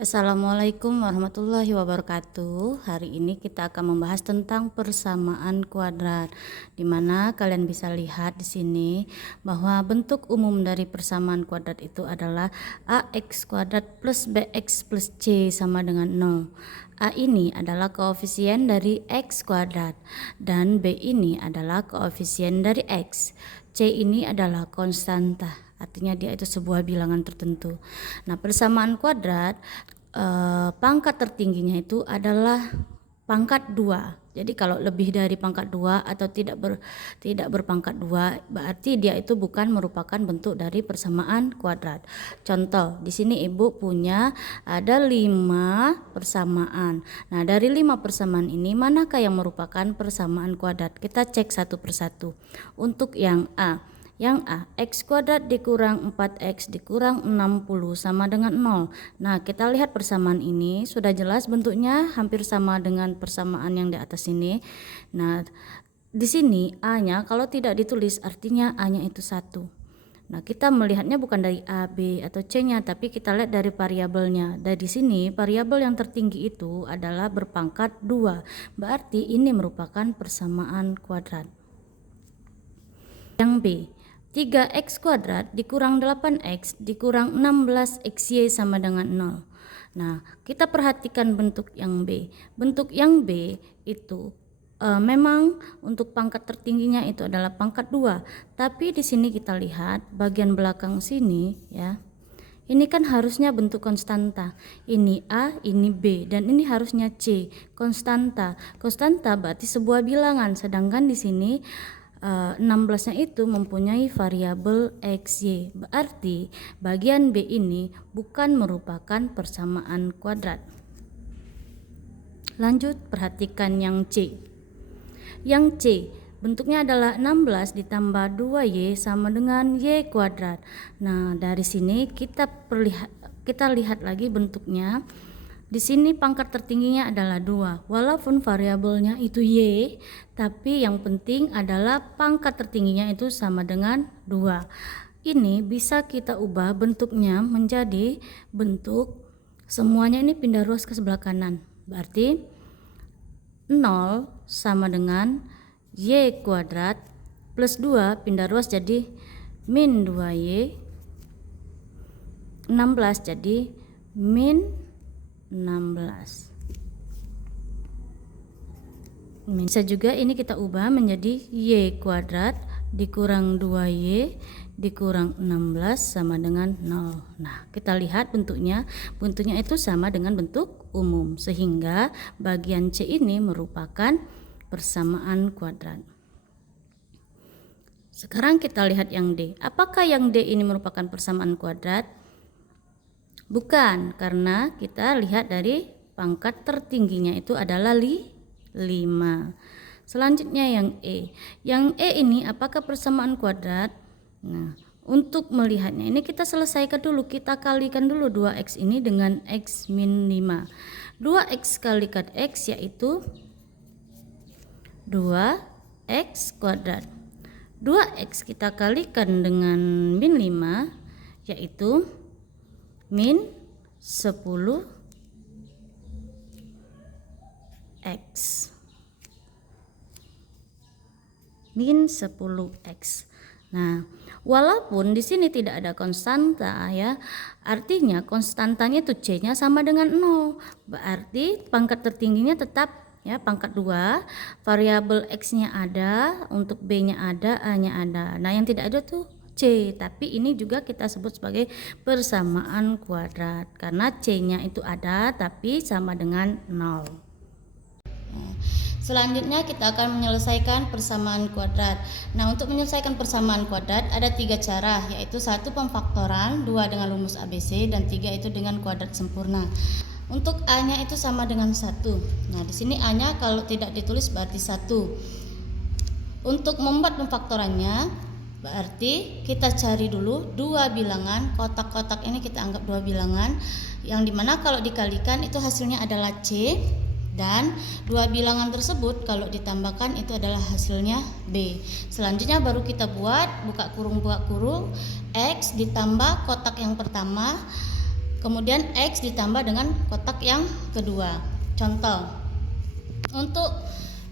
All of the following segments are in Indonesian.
Assalamualaikum warahmatullahi wabarakatuh. Hari ini kita akan membahas tentang persamaan kuadrat, di mana kalian bisa lihat di sini bahwa bentuk umum dari persamaan kuadrat itu adalah ax kuadrat plus bx plus c sama dengan 0. A ini adalah koefisien dari x kuadrat dan b ini adalah koefisien dari x. C ini adalah konstanta. Artinya dia itu sebuah bilangan tertentu. Nah, persamaan kuadrat pangkat tertingginya itu adalah pangkat 2. Jadi kalau lebih dari pangkat 2 atau tidak berpangkat 2, berarti dia itu bukan merupakan bentuk dari persamaan kuadrat. Contoh, di sini Ibu punya ada 5 persamaan. Nah, dari 5 persamaan ini manakah yang merupakan persamaan kuadrat? Kita cek satu persatu. Untuk yang A, x kuadrat dikurang 4x dikurang 60 sama dengan 0. Nah, kita lihat persamaan ini sudah jelas bentuknya hampir sama dengan persamaan yang di atas ini. Nah, di sini A-nya kalau tidak ditulis artinya A-nya itu 1. Nah, kita melihatnya bukan dari A, B, atau C-nya, tapi kita lihat dari variabelnya. Dari sini variabel yang tertinggi itu adalah berpangkat 2. Berarti ini merupakan persamaan kuadrat. Yang B, 3x kuadrat dikurang 8x dikurang 16xy sama dengan 0. Nah, kita perhatikan bentuk yang B. Bentuk yang B itu memang untuk pangkat tertingginya itu adalah pangkat 2. Tapi di sini kita lihat bagian belakang sini ya. Ini kan harusnya bentuk konstanta. Ini A, ini B, dan ini harusnya C, konstanta. Konstanta berarti sebuah bilangan, sedangkan di sini 16-nya itu mempunyai variabel XY. Berarti bagian B ini bukan merupakan persamaan kuadrat. Lanjut, perhatikan yang C. Yang C bentuknya adalah 16 ditambah 2y sama dengan y kuadrat. Nah, dari sini kita lihat lagi bentuknya. Di sini pangkat tertingginya adalah 2. Walaupun variabelnya itu y, tapi yang penting adalah pangkat tertingginya itu sama dengan 2. Ini bisa kita ubah bentuknya menjadi bentuk semuanya ini pindah ruas ke sebelah kanan. Berarti 0 sama dengan y kuadrat plus 2 pindah ruas jadi min 2y, 16 jadi min 16. Bisa juga ini kita ubah menjadi y kuadrat dikurang 2y dikurang 16 sama dengan 0. Nah, kita lihat bentuknya itu sama dengan bentuk umum, sehingga bagian C ini merupakan persamaan kuadrat. Sekarang kita lihat yang D. Apakah yang D ini merupakan persamaan kuadrat? Bukan, karena kita lihat dari pangkat tertingginya itu adalah 5. Selanjutnya yang E. Yang E ini apakah persamaan kuadrat? Nah, untuk melihatnya ini kita selesaikan dulu, kita kalikan dulu 2x ini dengan x min 5. 2x kalikan x yaitu 2x kuadrat. 2x kita kalikan dengan min 5 yaitu min 10 x. Min 10 x. Nah, walaupun di sini tidak ada konstanta ya, artinya konstantanya itu C-nya sama dengan 0. Berarti pangkat tertingginya tetap ya pangkat 2, variabel x-nya ada, untuk b-nya ada, a-nya ada. Nah, yang tidak ada tuh C, tapi ini juga kita sebut sebagai persamaan kuadrat karena C-nya itu ada tapi sama dengan 0. Selanjutnya kita akan menyelesaikan persamaan kuadrat. Nah, untuk menyelesaikan persamaan kuadrat ada 3 cara, yaitu 1 pemfaktoran, 2 dengan rumus ABC, dan 3 itu dengan kuadrat sempurna. Untuk A-nya itu sama dengan 1. Nah, di sini A-nya kalau tidak ditulis berarti 1. Untuk membuat pemfaktorannya berarti kita cari dulu 2 bilangan, kotak-kotak ini kita anggap 2 bilangan, yang dimana kalau dikalikan itu hasilnya adalah C, dan 2 bilangan tersebut kalau ditambahkan itu adalah hasilnya B. Selanjutnya baru kita buat buka kurung X ditambah kotak yang pertama Kemudian X ditambah dengan kotak yang kedua. Contoh, untuk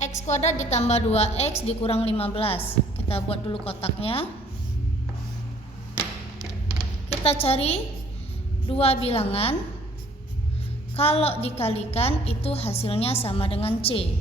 X kuadrat ditambah 2X dikurang 15. Kita buat dulu kotaknya. Kita cari dua bilangan. Kalau dikalikan itu hasilnya sama dengan C.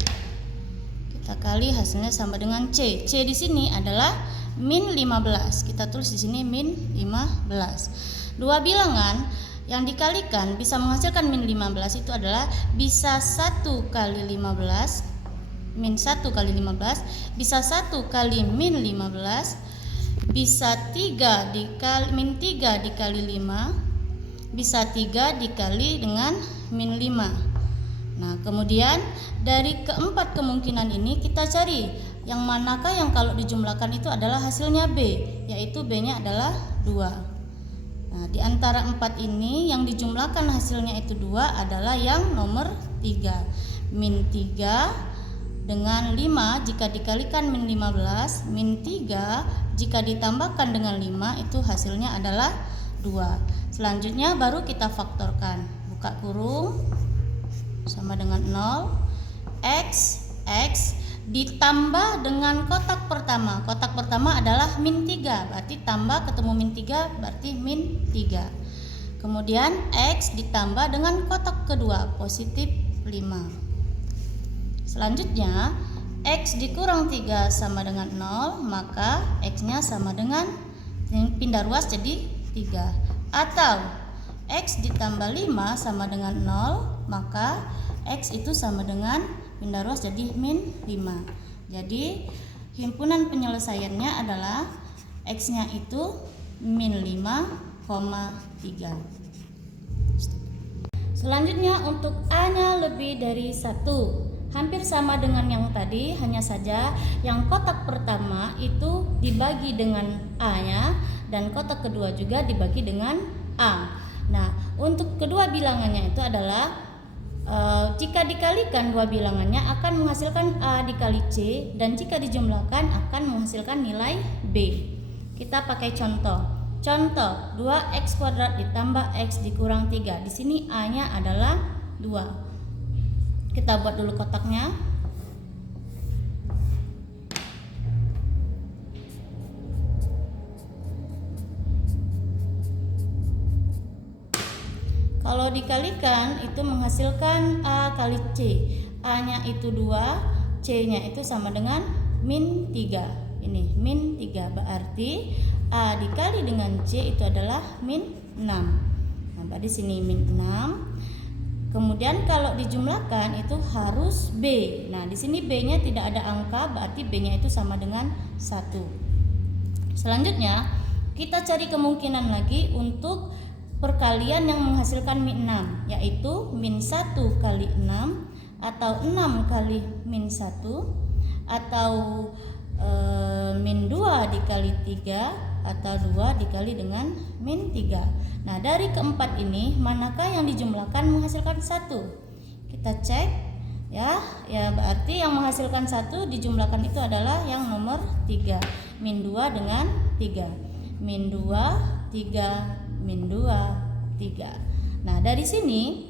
Kita kali hasilnya sama dengan C. C di sini adalah min 15. Kita tulis di sini min 15. Dua bilangan yang dikalikan bisa menghasilkan min 15 itu adalah bisa 1 kali 15, min 1 kali 15, bisa 1 kali min 15, bisa 3 dikali min 3 dikali 5, bisa 3 dikali dengan min 5. Nah, kemudian dari keempat kemungkinan ini kita cari yang manakah yang kalau dijumlahkan itu adalah hasilnya B, yaitu B-nya adalah 2. Nah, di antara 4 ini yang dijumlahkan hasilnya itu 2 adalah yang nomor 3. Min 3 dengan 5 jika dikalikan min 15, min 3 jika ditambahkan dengan 5 itu hasilnya adalah 2. Selanjutnya baru kita faktorkan. Buka kurung sama dengan 0. X ditambah dengan kotak pertama. Kotak pertama adalah min 3, berarti tambah ketemu min 3 berarti min 3. Kemudian X ditambah dengan kotak kedua, positif 5. Selanjutnya X dikurang 3 sama dengan 0, maka X-nya sama dengan pindah ruas jadi 3. Atau X ditambah 5 sama dengan 0, maka X itu sama dengan pindah ruas jadi min 5. Jadi himpunan penyelesaiannya adalah X-nya itu min 5,3. Selanjutnya untuk A-nya lebih dari 1. Hampir sama dengan yang tadi, hanya saja yang kotak pertama itu dibagi dengan A-nya dan kotak kedua juga dibagi dengan A. Nah, untuk kedua bilangannya itu adalah jika dikalikan dua bilangannya akan menghasilkan A dikali C, dan jika dijumlahkan akan menghasilkan nilai B. Kita pakai contoh. Contoh 2x kuadrat ditambah x dikurang 3. Di sini A-nya adalah 2. Kita buat dulu kotaknya. Kalau dikalikan itu menghasilkan A kali C. A-nya itu 2, C-nya itu sama dengan min 3. Ini min 3, berarti A dikali dengan C itu adalah min 6. Nah, berarti sini min 6. Kemudian kalau dijumlahkan itu harus B. Nah, di sini B-nya tidak ada angka, berarti B-nya itu sama dengan 1. Selanjutnya, kita cari kemungkinan lagi untuk perkalian yang menghasilkan min 6, yaitu min 1 kali 6 atau 6 kali min 1 atau min 2 dikali 3 atau 2 dikali dengan min 3. Nah, dari keempat ini manakah yang dijumlahkan menghasilkan 1? Kita cek ya berarti yang menghasilkan 1 dijumlahkan itu adalah yang nomor 3. Min 2 dengan 3. Min 2, 3, min 2, 3. Nah, dari sini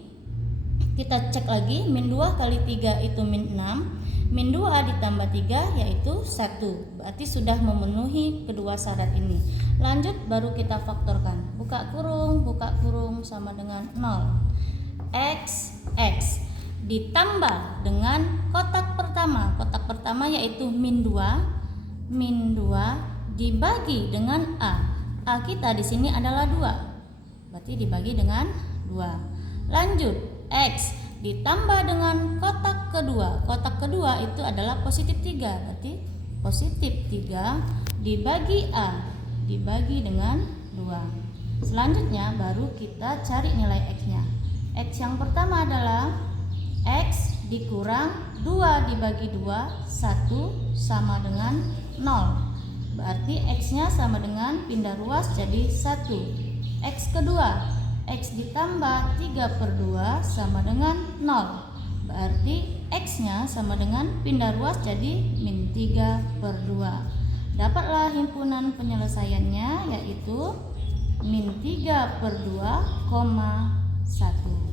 kita cek lagi, min 2 kali 3 itu min 6, min 2 ditambah 3 yaitu 1. Berarti sudah memenuhi kedua syarat ini. Lanjut baru kita faktorkan. Buka kurung sama dengan 0. X ditambah dengan kotak pertama. Kotak pertama yaitu min 2 dibagi dengan A. A kita di sini adalah 2. Berarti dibagi dengan 2. Lanjut, X ditambah dengan kotak kedua. Kotak kedua itu adalah positif 3. Berarti positif 3 dibagi A dibagi dengan 2. Selanjutnya baru kita cari nilai X-nya. X yang pertama adalah X dikurang 2 dibagi 2, 1 sama dengan 0. Berarti X-nya sama dengan pindah ruas jadi 1. X kedua, X ditambah 3/2 sama dengan 0. Berarti X-nya sama dengan pindah ruas jadi min 3/2. Dapatlah himpunan penyelesaiannya yaitu min 3/2, 1.